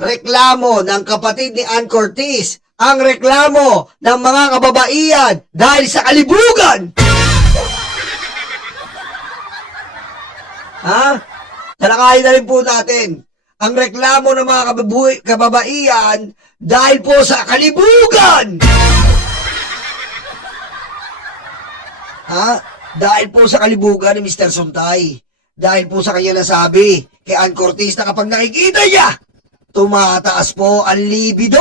reklamo ng kapatid ni Ann Curtis, ang reklamo ng mga kababaihan dahil sa kalibugan. Ha? Talakayin na rin po natin ang reklamo ng mga kababaihan dahil po sa kalibugan. Ha? Dahil po sa kalibugan ni Mr. Suntay. Dahil po sa kanya nasabi kay Ann Curtis na kapag nakikita niya, tumataas po ang libido.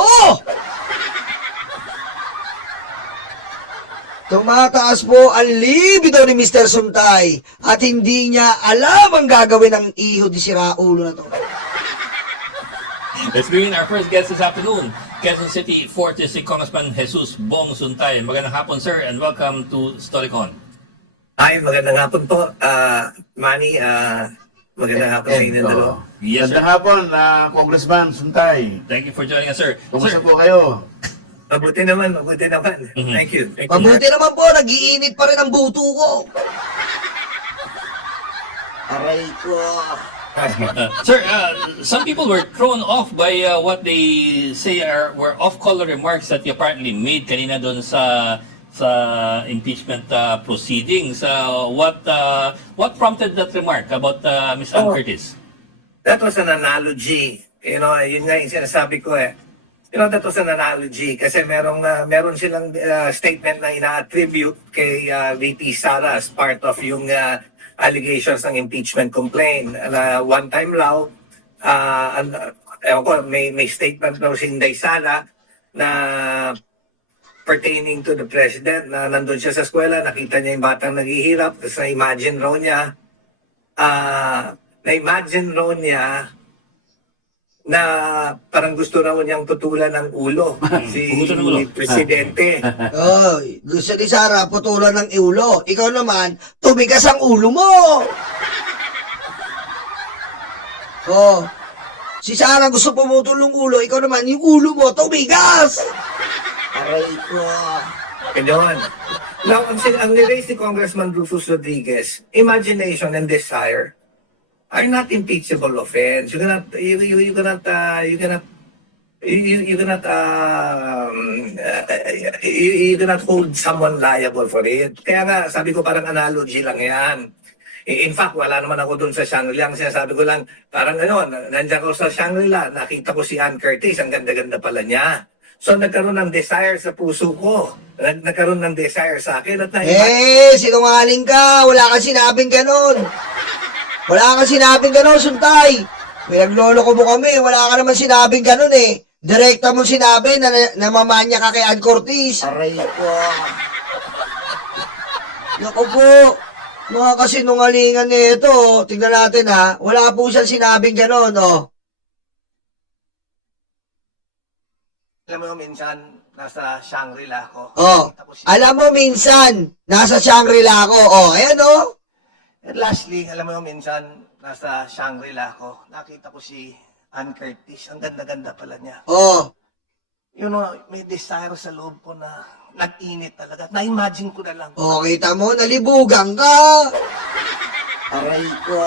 Tumataas po ang libido ni Mr. Suntay at hindi niya alam ang gagawin ng iho di si Raulo na to. Let's bring in our first guest this afternoon, Quezon City 4th District Congressman Jesus Bong Suntay. Magandang hapon, sir, and welcome to Stolicon. Hi, magandang hapon po. Manny, magandang hapon sa inyo dalawa. Yes, Magandang sir. hapon, Congressman Suntay. Thank you for joining us, sir. Kumusta Sir, po kayo? Mabuti naman, mabuti naman. Mhm. Thank you. Thank you. Mabuti naman po, nag-iinit pa rin ang buto ko. Aray ko. sir, some people were thrown off by what they say were off-color remarks that you apparently made kanina doon sa impeachment proceedings. What prompted that remark about Ms. Ann Curtis? That was an analogy. You know, yun nga yung sinasabi ko eh. You know, that was an analogy kasi meron silang statement na ina-attribute kay VP Sara as part of yung allegations ng impeachment complaint. Na one time raw, ewan ko, may statement daw si Inday Sara na pertaining to the president na nandun siya sa eskwela, nakita niya yung batang naghihirap, tapos na-imagine raw niya na parang gusto raw niyang tutulan ng ulo si Putulan ng ulo. presidente. Oh, gusto ni Sara putulan ng ulo. Ikaw naman, tumigas ang ulo mo. Oh. Si Sara gusto pumutol ng ulo, ikaw naman, yung ulo mo, tumigas. Aray ko. Ganyan. Now, ang niraise ni Congressman Rufus Rodriguez, imagination and desire are not impeachable offense. You cannot hold someone liable for it. Kaya nga, sabi ko parang analogy lang yan. In fact, wala naman ako dun sa Shangri-La. Ang sinasabi ko lang, parang nandiyan ko sa Shangri-La, nakita ko si Ann Curtis, ang ganda-ganda pala niya. So nagkaroon ng desire sa puso ko. Nagkaroon ng desire sa akin. At Sinungaling ka. Wala kang sinabing ganon. Wala kang sinabing ganon, Suntay. Pinagloloko mo kami. Wala ka naman sinabing ganon eh. Direkta mo sinabi na namamanya ka kay Ann Curtis. Aray ko. Naku po. Mga kasinungalingan nito. Tingnan natin ha. Wala po siyang sinabing ganon, oh. Alam mo, minsan, nasa Shangri-La ko. Oh. Nakita ko si- Alam mo minsan, nasa Shangri-La ako. Oh, ayan oh. And lastly, alam mo, minsan, nasa Shangri-La ko, nakita ko si Ann Curtis. Ang ganda-ganda pala niya. Oh. You know, may desire sa loob ko na nag-init talaga. Na-imagine ko na lang. Oh, kita mo, nalibugan ka. Aray ko.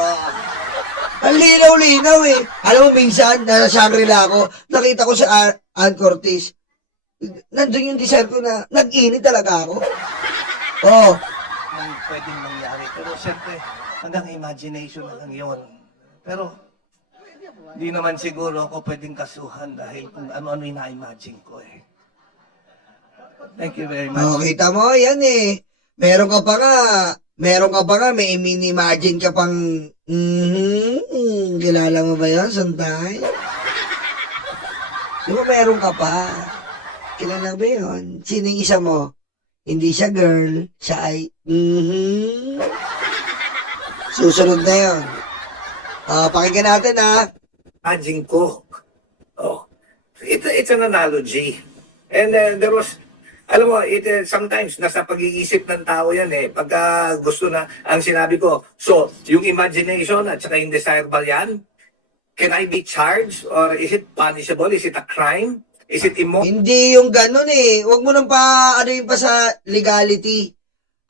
Ang linaw-linaw eh. Alam mo, minsan, nasa Shangri-La ako, nakita ko si Ann Curtis. Nandun yung desire ko na nag-init talaga ako. Oh, Ang pwedeng mangyari. Pero siyempre, hanggang imagination na lang yun. Pero, di naman siguro ako pwedeng kasuhan dahil kung ano-ano yung na-imagine ko eh. Thank you very much. oh, kita mo, yan eh. Meron ka pa nga, may imagine ka pang, kilala mo ba yan, Santay? Di ba meron ka pa? Kilala ba yun? Sino yung isa mo? Hindi siya girl, siya ay, Susunod na yun. Pakinggan natin ha. Imagine ko. Oh. It's an analogy. And there was, alam mo, sometimes nasa pag-iisip ng tao yan eh. Pagka gusto na, ang sinabi ko, so, yung imagination at saka yung desire ba yan? Can I be charged? Or is it punishable? Is it a crime? Is it immoral? Hindi yung ganun eh. Huwag mo nang ano yung pa sa legality.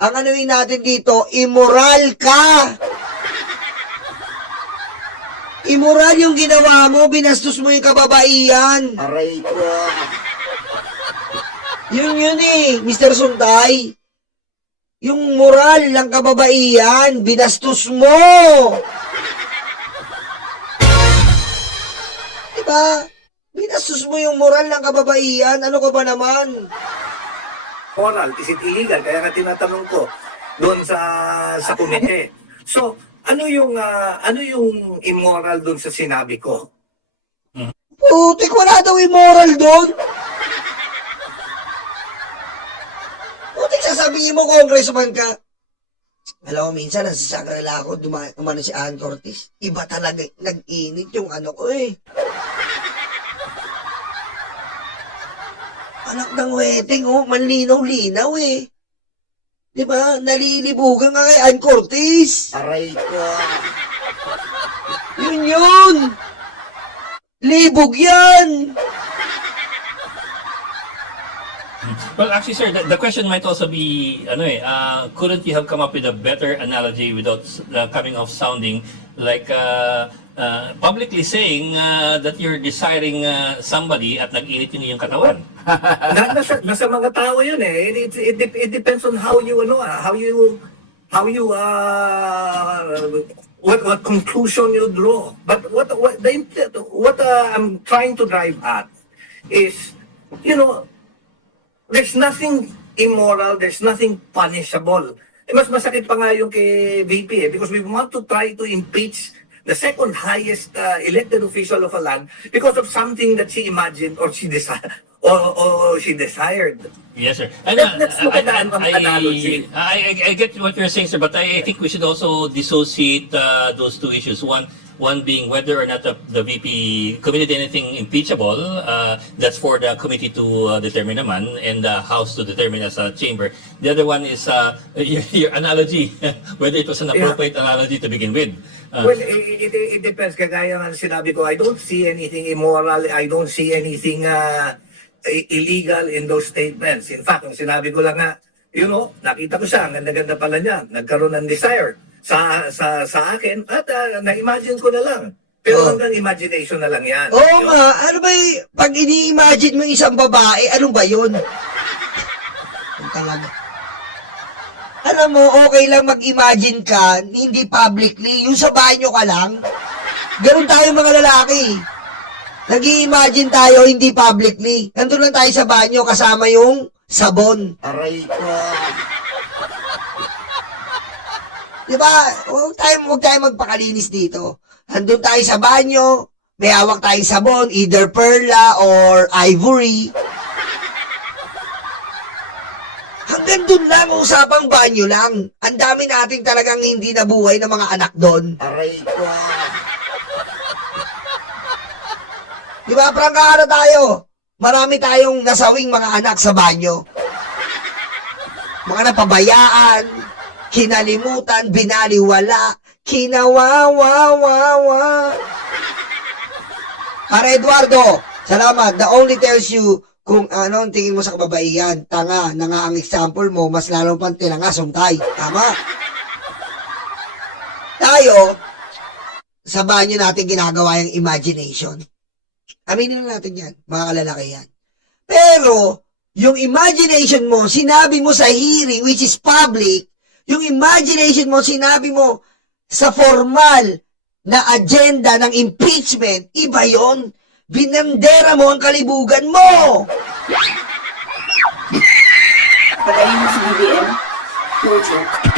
Ang anuin natin dito, immoral ka. Immoral yung ginawa mo, binastos mo yung kababaihan. Aray ko. Yun Mr. Suntay. Yung moral ng kababaihan, binastos mo. Diba? Binastos mo yung moral ng kababaihan. Ano ka ba naman? Moral, is it illegal? Kaya nga tinatanong ko doon sa komite. So, ano yung immoral doon sa sinabi ko? Putik, wala daw immoral doon. Putik, sasabihin mo, congressman ka. Alam mo, minsan, nasa Shangri-La ako, umano si Ann Cortez. Iba talaga, nag-init yung ano ko eh. Anak ng wedding, oh, manlinaw-linaw eh. Di ba? Nalilibugan nga kay Ann Cortez. Aray ko. Yun! Libog yan! Well, actually, sir, the question might also be, couldn't you have come up with a better analogy without coming off sounding like publicly saying that you're desiring somebody at nag-init yun yung katawan? Nasa mga tao yun eh. It depends on how you what conclusion you draw. But what I'm trying to drive at is, there's nothing immoral, there's nothing punishable. Mas masakit pa nga yung kay VP because we want to try to impeach the second highest elected official of a land because of something that she imagined or she desired. Or she desired. Yes, sir. And, Let's look at that analogy. I get what you're saying, sir, but I think we should also dissociate those two issues. One being whether or not the VP committed anything impeachable. That's for the committee to determine naman, and the House to determine as a chamber. The other one is your analogy, whether it was an appropriate analogy to begin with. Well, it depends. Kagaya nga sinabi ko, I don't see anything immoral. I don't see anything illegal in those statements. In fact, ang sinabi ko lang nga, nakita ko siya, ang ganda-ganda pala niya, nagkaroon ng desire sa akin, at na-imagine ko na lang. Pero hanggang imagination na lang yan. Oo nga, ano ba pag ini-imagine mo isang babae, ano ba yun? Ang talaga. Alam mo, okay lang mag-imagine ka, hindi publicly, yung sa banyo ka lang. Ganun tayo mga lalaki. Nag-i-imagine tayo, hindi publicly. Nandun lang tayo sa banyo kasama yung sabon. Aray ko. Diba? Huwag tayo magpakalinis dito. Nandun tayo sa banyo, may hawak tayong sabon, either perla or ivory. Hanggang dun lang, usapang banyo lang. Ang dami nating talagang hindi nabuhay ng mga anak doon. Aray ko. Diba, prangkara tayo. Marami tayong nasawing mga anak sa banyo. Mga napabayaan, kinalimutan, binaliwala, kinawawawawa. Para Eduardo, salamat. The only tells you kung ano ang tingin mo sa kababaihan. Tanga, na nga ang example mo, mas lalong pang tinanga, suntay. Tama. Tayo, sa banyo natin ginagawa yung imagination. Aminin na natin yan, mga kalalaki yan. Pero, yung imagination mo, sinabi mo sa hearing, which is public, yung imagination mo, sinabi mo sa formal na agenda ng impeachment, iba yon. Binandera mo ang kalibugan mo! Pagayin mo si BBM, no joke.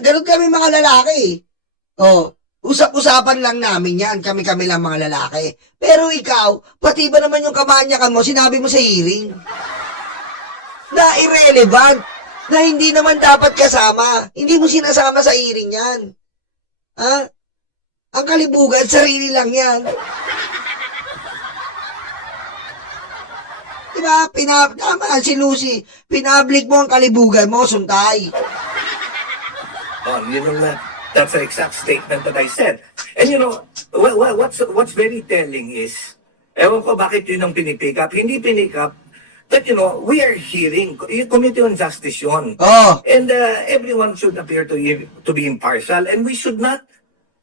Ganun kami mga lalaki. Usap-usapan lang namin yan. Kami-kami lang mga lalaki. Pero ikaw, pati ba naman yung kamanyakan mo, sinabi mo sa hearing? Na irrelevant. Na hindi naman dapat kasama. Hindi mo sinasama sa hearing yan. Ha? Ang kalibugan, sarili lang yan. Diba? Tama si Lucy. Pinablik mo ang kalibugan mo, suntay. That's the exact statement that I said. And you know, what's very telling is, ewan ko bakit yun ang pinipick up. Hindi pinick up that, you know, we are hearing, yung Committee on Justice yun. Oh, And everyone should appear to be impartial, and we should not,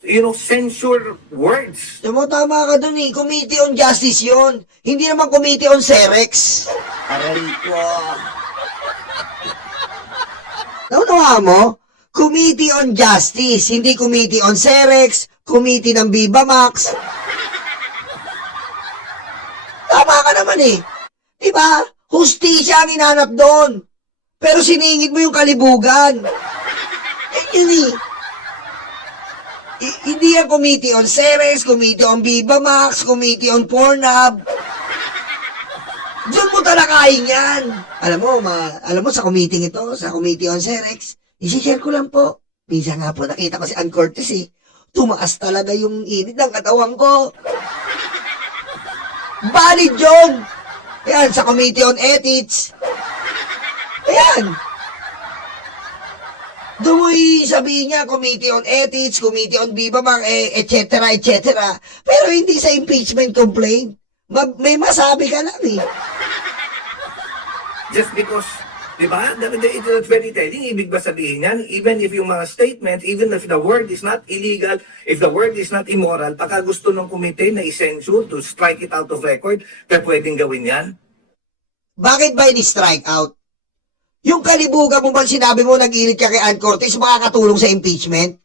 you know, censure words. tama ka dun eh. Committee on Justice yon. Hindi naman Committee on Cerex. Aray ko. Naunawa mo? Committee on Justice, hindi Committee on Cerex, Committee ng Viva Max. Tama ka naman eh. Diba? Hustisya ang inanap doon. Pero siningit mo yung kalibugan. Yun eh. Hindi ang Committee on Cerex, Committee on Viva Max, Committee on Pornhub. Diyan mo talakayin yan. Alam mo sa committee ito, sa Committee on Cerex, isi-share ko lang po. Minsan nga po nakita ko si Ann Curtis eh. Tumaas talaga yung init ng katawan ko. Valid yun. Yan, sa Committee on Ethics. Ayan. Doon mo sabihin niya, Committee on Ethics, Committee on Viva Max, etc., etc. Pero hindi sa impeachment complaint. May masabi ka lang eh. Just because, di ba? It's very telling. Ibig ba sabihin yan? Even if yung mga statement, even if the word is not illegal, if the word is not immoral, pagka gusto ng komite na i-censure to strike it out of record, kaya pwedeng gawin yan? Bakit ba ini-strike out? Yung kalibugan mo bang sinabi mo nag-init ka kay Ann Curtis, makakatulong sa impeachment?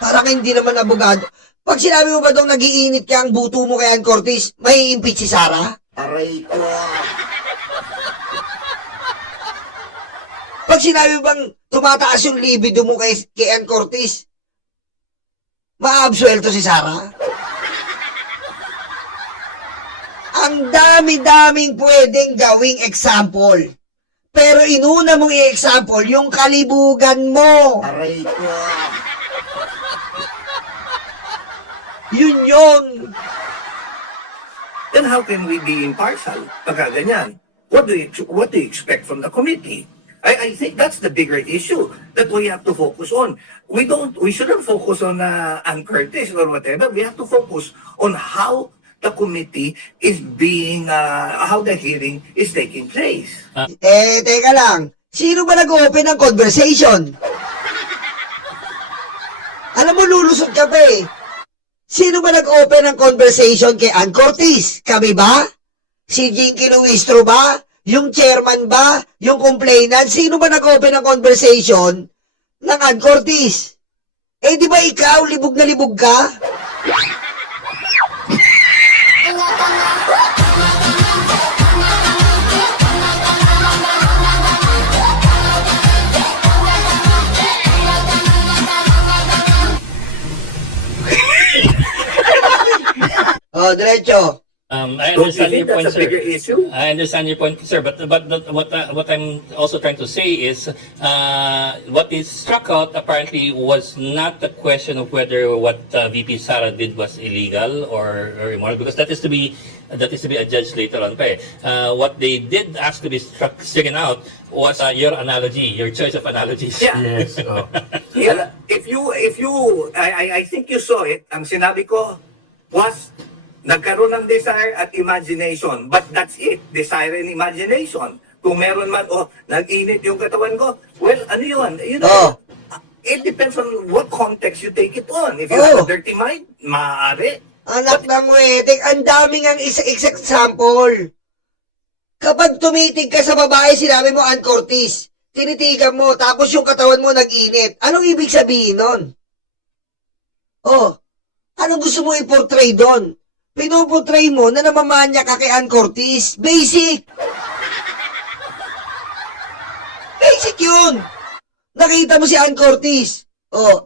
Parang hindi naman abogado. Pag sinabi mo ba daw nag-iinit ka ang buto mo kay Ann Curtis, may impeach si Sara? Aray ko. Pag sinabi mo bang tumataas yung libido mo kay Ann Curtis, maabsuelto si Sara? Ang dami-daming pwedeng gawing example. Pero inuna mong i-example yung kalibugan mo. Aray ko. Yun. Then how can we be impartial pagka ganyan? What do you expect from the committee? I think that's the bigger issue that we have to focus on. We shouldn't focus on Ann Curtis or whatever. We have to focus on how the committee is being, how the hearing is taking place. Teka lang. Sino ba nag-open ng conversation? Alam mo, lulusot ka pa eh. Sino ba nag-open ng conversation kay Ann Curtis? Kami ba? Si Jinky Luistro ba? Yung chairman ba? Yung complainant? Sino ba nag-open ng conversation ng Ann Curtis? Eh di ba ikaw, libog na libog ka? Oh, diretso. I Don't you understand think your point, that's a bigger sir. issue? I understand your point, sir. But what I'm also trying to say is, what is struck out apparently was not the question of whether what VP Sara did was illegal or immoral, because that is to be adjudged later on. What they did ask to be stricken out was your analogy, your choice of analogies. Yeah. Yes. Yeah, if you, I think you saw it. Ang sinabi ko was, nagkaroon ng desire at imagination. But that's it, desire and imagination. Kung meron man, nag-init yung katawan ko, well, ano yun? You know, it depends on what context you take it on. If you have a dirty mind, maaari. Anak ng wetik, ang daming ang example. Kapag tumitig ka sa babae, sinabi mo, Ann Curtis, tinitigan mo, tapos yung katawan mo nag-init. Anong ibig sabihin nun? Anong gusto mo i-portray doon? Pinoportray mo na namamanya ka kay Ann Curtis. Basic! Basic yun! Nakita mo si Ann Curtis.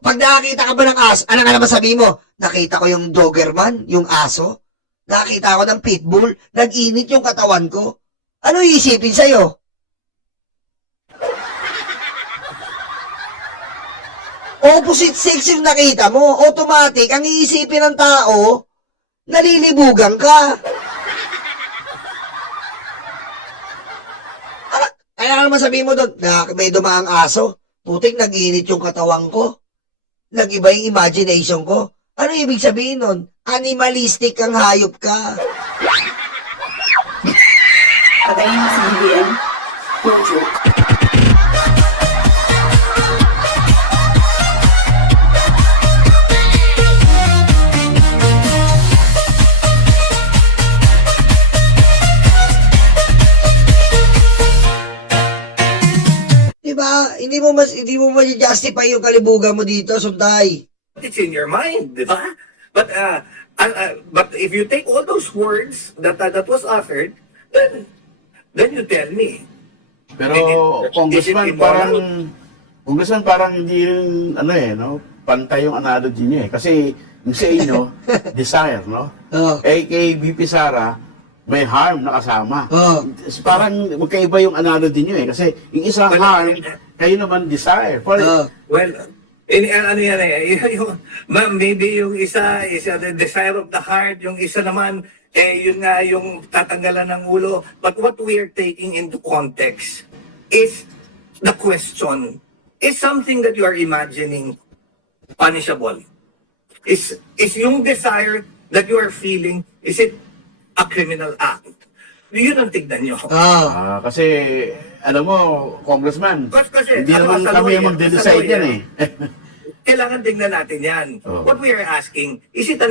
Pag nakakita ka ba ng aso, ano nga naman sabihin mo? Nakita ko yung Doberman, yung aso. Nakita ko ng pitbull, nag-init yung katawan ko. Ano iisipin sa'yo? Opposite sex yung nakita mo, automatic, ang iisipin ng tao, nalilibugan ka. Kaya naman sabihin mo doon, may dumaang aso, putik nag-init yung katawan ko. nag-iba yung imagination ko. Ano ibig sabihin nun? Animalistic kang hayop ka. Patayin mo si BBM. No joke. Diba? Hindi mo ma-justify yung kalibugan mo dito, Suntay. It's in your mind, di ba? But if you take all those words that was uttered, then you tell me. Pero Is it immoral? Congressman parang hindi rin, pantay yung analogy niyo eh. Kasi yung sa inyo, desire, no? Oh. Kay BP Sara, may harm na kasama. Oh. Parang magkaiba yung analogy niyo eh. Kasi yung isang harm, kayo naman desire. Oh. Well, ano yan eh, maybe yung isa the desire of the heart, yung isa naman, yun nga yung tatanggalan ng ulo. But what we are taking into context is the question, is something that you are imagining punishable? Is yung desire that you are feeling, is it a criminal act? Yun ang tignan nyo. Kasi, alam mo, Congressman, Kasi, hindi naman kami yung magde-decide yan eh. Kailangan tingnan natin yan. Oh. What we are asking, is it an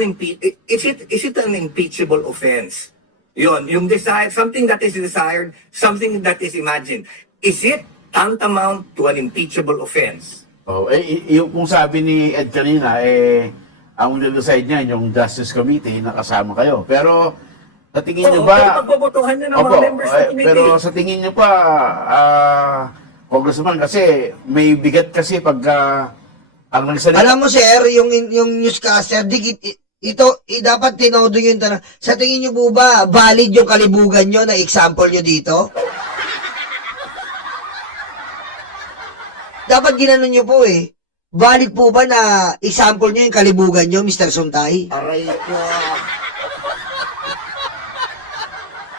impeachable offense? Yun, yung desire, something that is desired, something that is imagined. Is it tantamount to an impeachable offense? Yung kung sabi ni Ed kanina, ang decide niyan, yung Justice Committee, nakasama kayo. Pero, sa tingin niyo ba... Pero pagbobotohan niyo ng mga members ng committee. Pero sa tingin niyo pa, Congressman, kasi may bigat kasi pag ang nagsalita... Alam mo, sir, yung newscaster, dapat tinodo yung tanong. Sa tingin nyo po ba, valid yung kalibugan nyo na example nyo dito? Dapat ginanon nyo po eh. Valid po ba na example nyo yung kalibugan nyo, Mr. Suntay? Aray ko.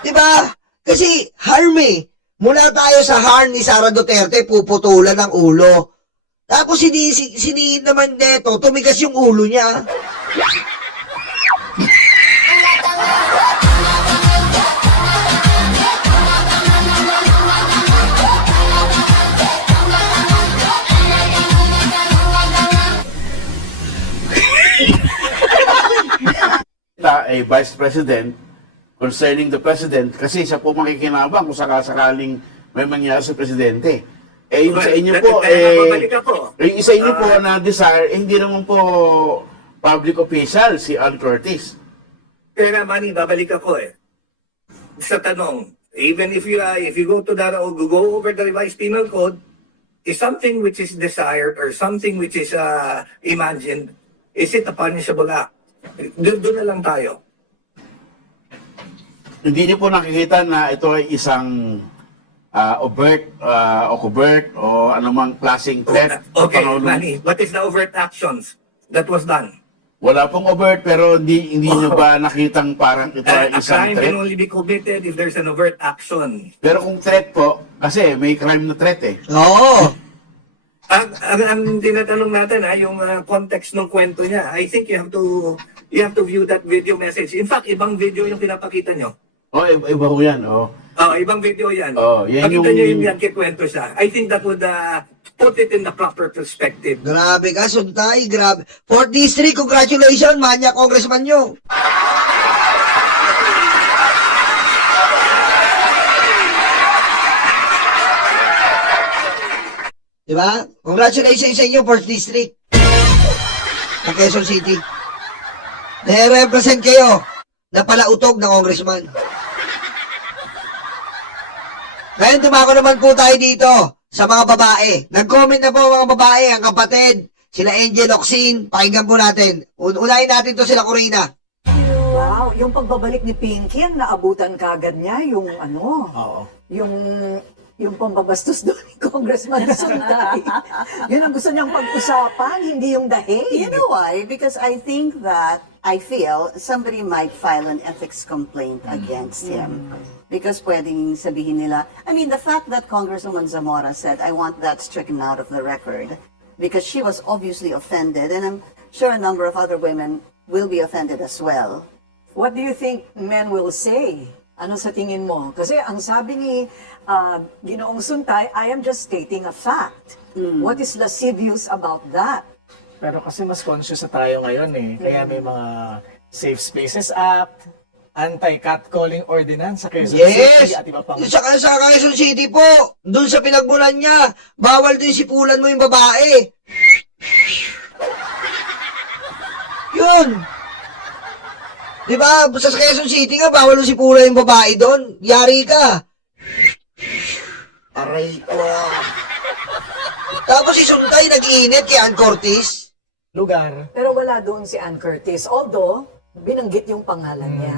Diba? Kasi harm eh. Mula tayo sa harm ni Sara Duterte, puputulan ng ulo. Tapos sini naman neto, tumigas yung ulo niya. Vice President concerning the President kasi siya po makikinabang kung sakaling may mangyari sa Presidente. Yung sa inyo po, yung isa inyo po na desire, hindi naman po public official si Al Curtis. Kaya nga, Manny, babalik ako sa tanong, even if you go over the revised penal code, is something which is desired or something which is imagined, is it a punishable act? Doon na lang tayo. Hindi niyo po nakikita na ito ay isang overt o covert o anumang klaseng threat. Okay, Manny, what is the overt actions that was done? Wala pong overt pero hindi niyo ba nakitang parang ito ay A isang crime threat? can only be committed if there's an overt action. Pero kung threat po, kasi may crime na threat eh. Oo. Ang tinatanong natin yung context ng kwento niya. I think you have to view that video message. In fact, ibang video yung pinapakita nyo. Iba ko yan. Ibang video yan. Yan Pakita nyo yung yan, kikwento siya. I think that would put it in the proper perspective. Grabe ka, Suntay, grabe. 4th District, congratulations, manya congressman nyo. Diba? Congratulations sa inyo, 4th District. Ng Quezon City. Na-represent kayo na palautog ng congressman. Ngayon, tumako naman po tayo dito sa mga babae. Nag-comment na po mga babae, ang kapatid, sila Angel Oxin. Pakinggan po natin. Unahin natin to sila Corina. Wow, yung pagbabalik ni Pinky, ang naabutan kagad niya, yung yung pambabastos doon ni Congressman Sunday. Yun ang gusto niyang pag-usapan, hindi yung dahil. You know why? Because I think that, I feel, somebody might file an ethics complaint against him. Because pwedeng sabihin nila, I mean, the fact that Congresswoman Zamora said, I want that stricken out of the record, because she was obviously offended, and I'm sure a number of other women will be offended as well. What do you think men will say? Ano sa tingin mo? Kasi ang sabi ni Ginoong Suntay, I am just stating a fact. What is lascivious about that? Pero kasi mas conscious na tayo ngayon eh. Kaya may mga Safe Spaces Act, Anti-Catcalling Ordinance sa Quezon Yes! City at iba pang... Sa Quezon City po, doon sa pinagmulan niya, bawal doon sipulan mo yung babae. Yun! Di ba? Sa Quezon City nga, bawal doon sipulan yung babae doon. Yari ka. Aray ko. Tapos si Suntay nag-iinit kay Ann Cortez. lugar. Pero wala doon si Ann Curtis. Although, binanggit yung pangalan niya.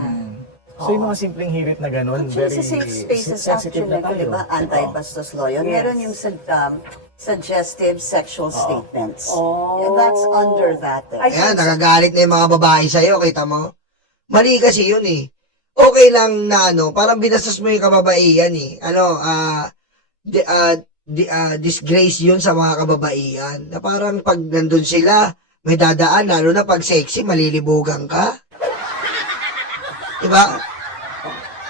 So yung mga simpleng hirit na ganun, Actually, very sa Safe Spaces sensitive Action, na tayo. di ba? Anti-bastos law yun. Yes. Meron yung suggestive sexual statements. Oh. Yeah, that's under that. I Ayan, think nagagalit na yung mga babae sa'yo, kita mo? Mali kasi yun eh. Okay lang na parang binastos mo yung kababaihan eh. Disgrace yun sa mga kababaihan. Na parang pag nandun sila, may dadaan, lalo na pag sexy, malilibugan ka. Diba?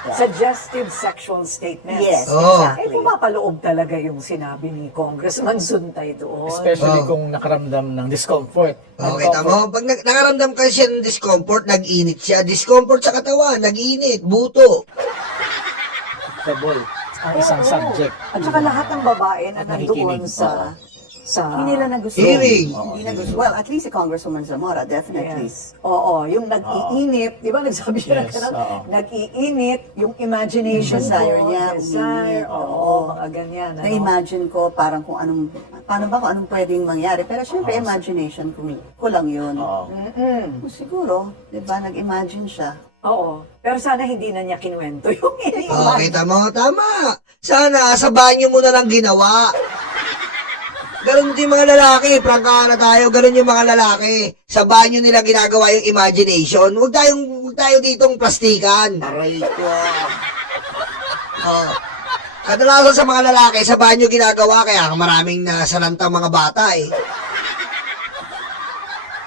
suggestive sexual statements. Yes, Oh. Eh, exactly. pumapaloob talaga yung sinabi ni Congressman Suntay doon. Especially Oh. kung nakaramdam ng discomfort. Okay, tamo. Pag nakaramdam ka siya ng discomfort, nag-init siya. Discomfort sa katawan, nag-init, buto. Comfortable ang isang Oo. subject. At saka lahat ng babae na At nakikinig. nandoon sa Hindi nila na gusto. Hearing. Hindi na gusto. Well, at least si Congresswoman Zamora, definitely. Yes. Oo, yung nag-iinit, di ba nagsabi siya Yes, na oo. nag-iinit, yung imagination Desire ko, niya, desire, umiinit, oo, oo. mga ganyan. Ano? Na-imagine ko parang paano ba kung anong pwedeng mangyari. Pero syempre, imagination ko lang yun. Oo. Siguro, di ba, nag-imagine siya. Oo. Pero sana hindi na niya kinuwento yung Oh, ini-imagine. kita mo, tama. Sana, sa banyo mo na lang ginawa. Ganon din mga lalaki, prangka na tayo, ganon yung mga lalaki. Sa banyo nila ginagawa yung imagination. Huwag tayo ditong plastikan. Aray ko. Oh. Kadalasan sa mga lalaki, sa banyo ginagawa, kaya maraming nasalantang mga bata eh.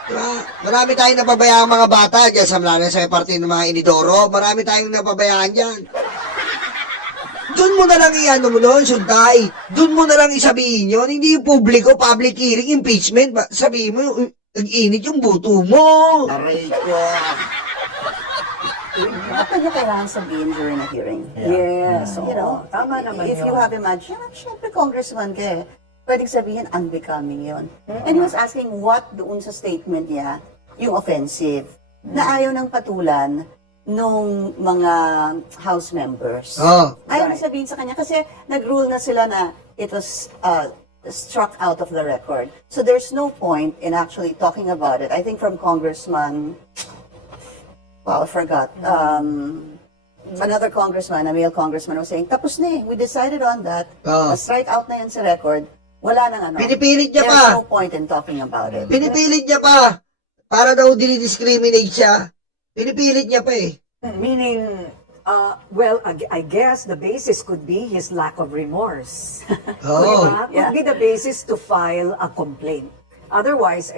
Diba? Marami tayong napabayaan mga bata dyan sa parte ng mga inidoro. Marami tayong napabayaan dyan. Doon mo na lang i-ano mo noon, Suntay. Doon mo na lang isabihin yun. Hindi yung publiko, public hearing, impeachment. Sabihin mo, nag-init yung buto mo. Aray ko. Bakit niya kailangan sabihin during a hearing? Yes, You know, oo. Tama naman if yun. you have imagination, syempre congressman ka eh. Pwedeng sabihin unbecoming yun. And he was asking what doon sa statement niya, yung offensive, na ayaw ng patulan nung mga House members. Oh. Ayaw na sabihin sa kanya kasi nag-rule na sila na it was struck out of the record. So there's no point in actually talking about it. I think from Congressman, I forgot. Another congressman, a male congressman, was saying, tapos na eh, we decided on that. Oh. Strike out na yan sa record. Wala nang ano. Pinipilit niya There's pa. no point in talking about it. Pinipilit niya pa. Para daw dinidiscriminate siya. Pinipilit niya pa eh. Meaning, well, I guess the basis could be his lack of remorse. Oo. Diba? Could be the basis to file a complaint. Otherwise,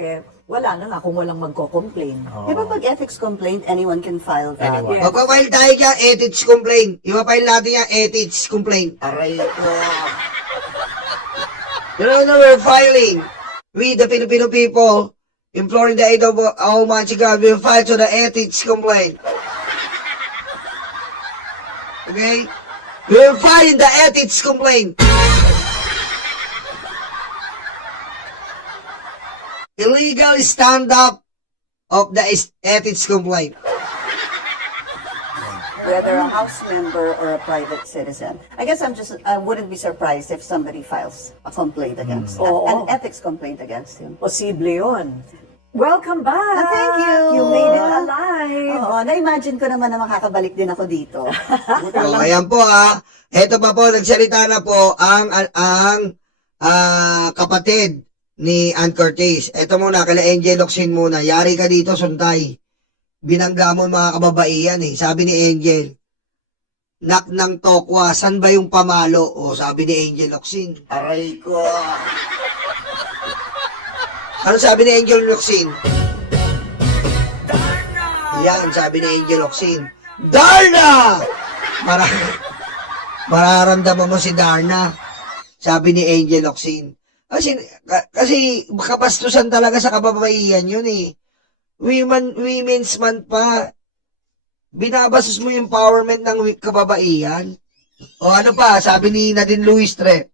wala na nga kung walang magko-complain. Di ba pag ethics complaint, anyone can file that? Anyone. Yes. Magpapail tayo dyan, ethics complaint. Ipapail natin yung ethics complaint. Aray ko. You know, we're filing. We, the Filipino people, imploring the aid of Almighty God, will file to the ethics complaint. Okay? We're filing the ethics complaint. Illegal stand-up of the ethics complaint. Whether a House member or a private citizen. I guess I wouldn't be surprised if somebody files a complaint against, Oo. an ethics complaint against him. Posible yun. Welcome back! Thank you! You made it alive! Oo, na-imagine ko naman na makakabalik din ako dito. Oh, ayan po Ito pa po, nagsalita na po ang kapatid ni Ann Curtis. Ito muna, kala Angel Locsin muna. Yari ka dito, Suntay. Binangga mo mga kababaihan eh. Sabi ni Angel, nak ng tokwa, san ba yung pamalo? O sabi ni Angel Locsin. Aray ko. Ano sabi ni Angel Locsin? Yan, sabi ni Angel Locsin. Darna! Mararamdaman mo si Darna. Sabi ni Angel Locsin. Kasi kabastusan talaga sa kababaihan yun eh. Women's month pa. Binabastos mo yung empowerment ng kababaihan. O ano pa, sabi ni Nadine Luistre.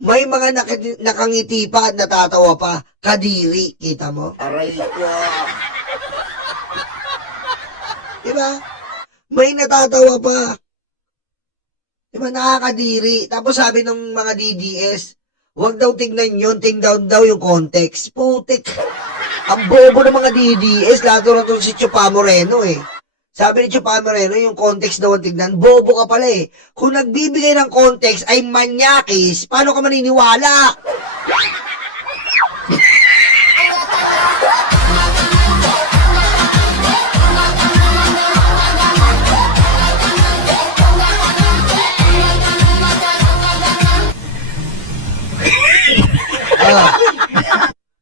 May mga nakangiti pa at natatawa pa. Kadiri, kita mo? Aray ko. Diba? May natatawa pa. Diba, nakakadiri. Tapos sabi ng mga DDS, huwag daw tignan yun, tingnan daw yung context. Putik. Ang bobo ng mga DDS, lalo na to si Chupa Moreno eh. Sabi ni Chupa Moreno, yung context daw ang tignan, bobo ka pala eh. Kung nagbibigay ng context ay manyakis, paano ka maniniwala?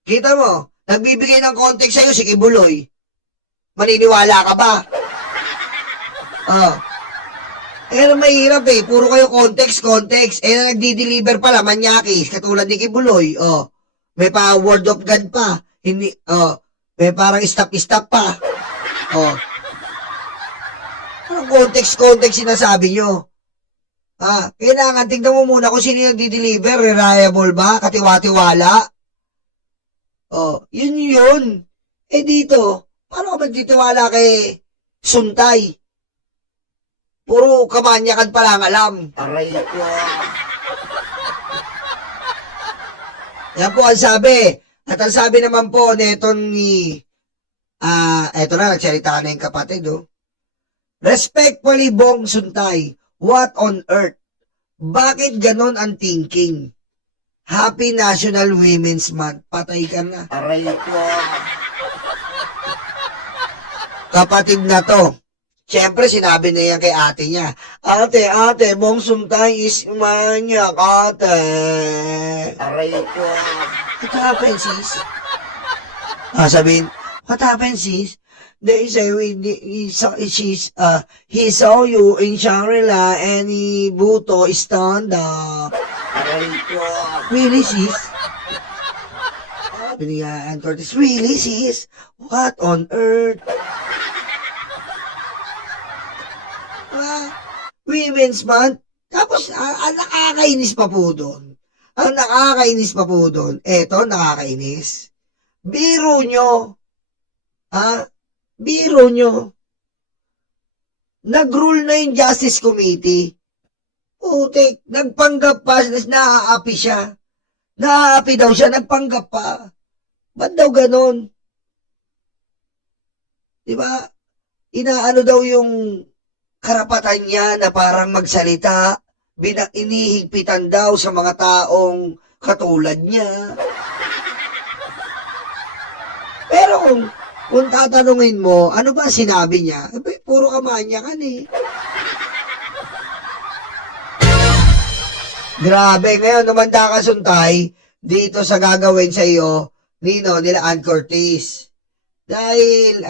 Kita mo, nagbibigay ng context sa'yo si Kibuloy. Maniniwala ka ba? Eh, mahirap eh. Puro kayo context. Eh, nagdi-deliver pala, manyakis. Katulad ni Kibuloy. May pa word of God pa. Hindi, may parang stop pa. Anong context sinasabi nyo? Kailangan tingnan mo muna kung sino yung nagdi-deliver. Reliable ba? Katiwa-tiwala? Yun. Eh dito, paano ka magtitiwala kay Suntay? Puro kamanyakan pa lang alam. Aray ko. Yan po ang sabi. At ang sabi naman po netong ni, eto na, nagsalita na yung kapatid, Respectfully, Bong Suntay, what on earth? Bakit ganon ang thinking? Happy National Women's Month. Patay ka na. Aray ko. Kapatid na to. Siyempre, sinabi na yan kay ate niya. Ate, Bong Suntay is manyak, ate. Aray ko. What happened, sis? Sabihin, what happened, sis? They say he saw you in Shangri-La and Buto stand up. Aray ko. Really, sis? Sabi niya, Ann Curtis, really, sis? What on earth? Women's Month. Tapos, ang nakakainis pa po doon. Eto, nakakainis. Biro nyo. Nag-rule na yung Justice Committee. Putik, nagpanggap pa, naaapi siya. Naaapi daw siya, nagpanggap pa. Ba't daw ganon? Diba? Inaano daw yung karapatan niya na parang magsalita, inihigpitan daw sa mga taong katulad niya. Pero kung tatanungin mo, ano ba sinabi niya? Puro kamanyakan eh. Grabe, ngayon numanda ka Suntay dito sa gagawin sa iyo nila Ann Curtis. Dahil,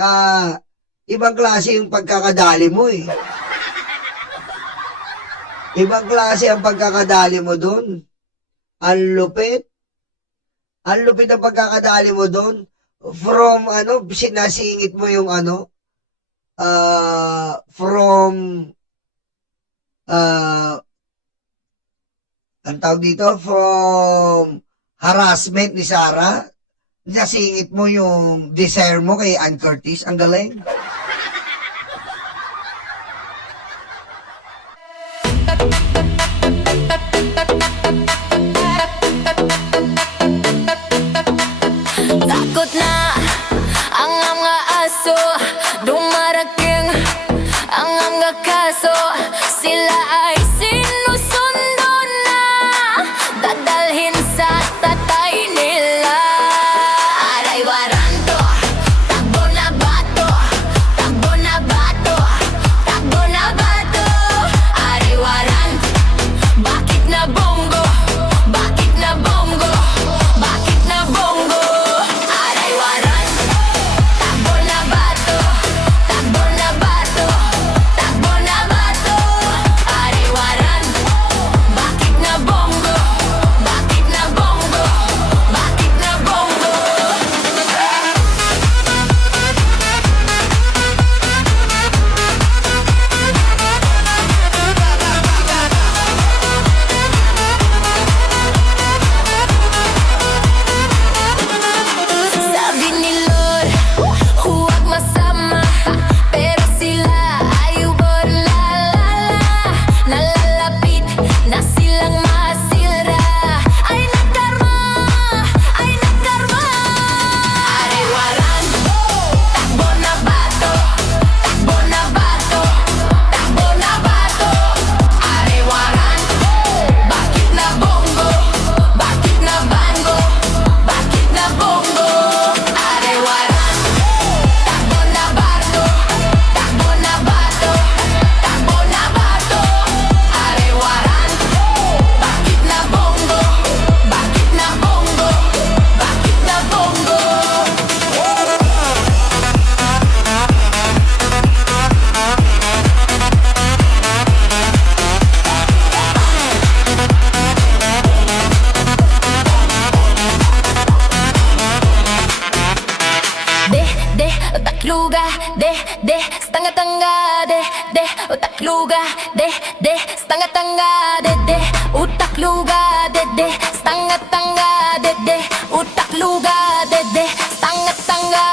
ibang klase yung pagkakadali mo eh. Ibang klase ang pagkakadali mo doon. Ang lupit. Ang lupit ang pagkakadali mo doon. From, sinasingit mo yung ang tawag dito, from harassment ni Sarah, nasingit mo yung desire mo kay Ann Curtis. Ang galing. Takot na ang mga aso, dumarating ang mga kaso. Sila ay sinusundo na, dadalhin sa tatay nila. Aray waranto, takbo na bato, luga, de, stanga-tanga, de, utak luga, de, stanga-tanga, de, utak luga, de, stanga-tanga, de, utak luga, de, stanga-tanga.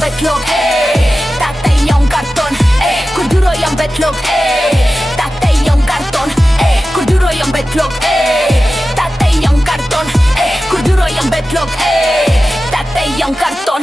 Betlog, tatay yung karton, kuduro yung betlog, tatay yung karton, kuduro yung betlog, tatay yung karton,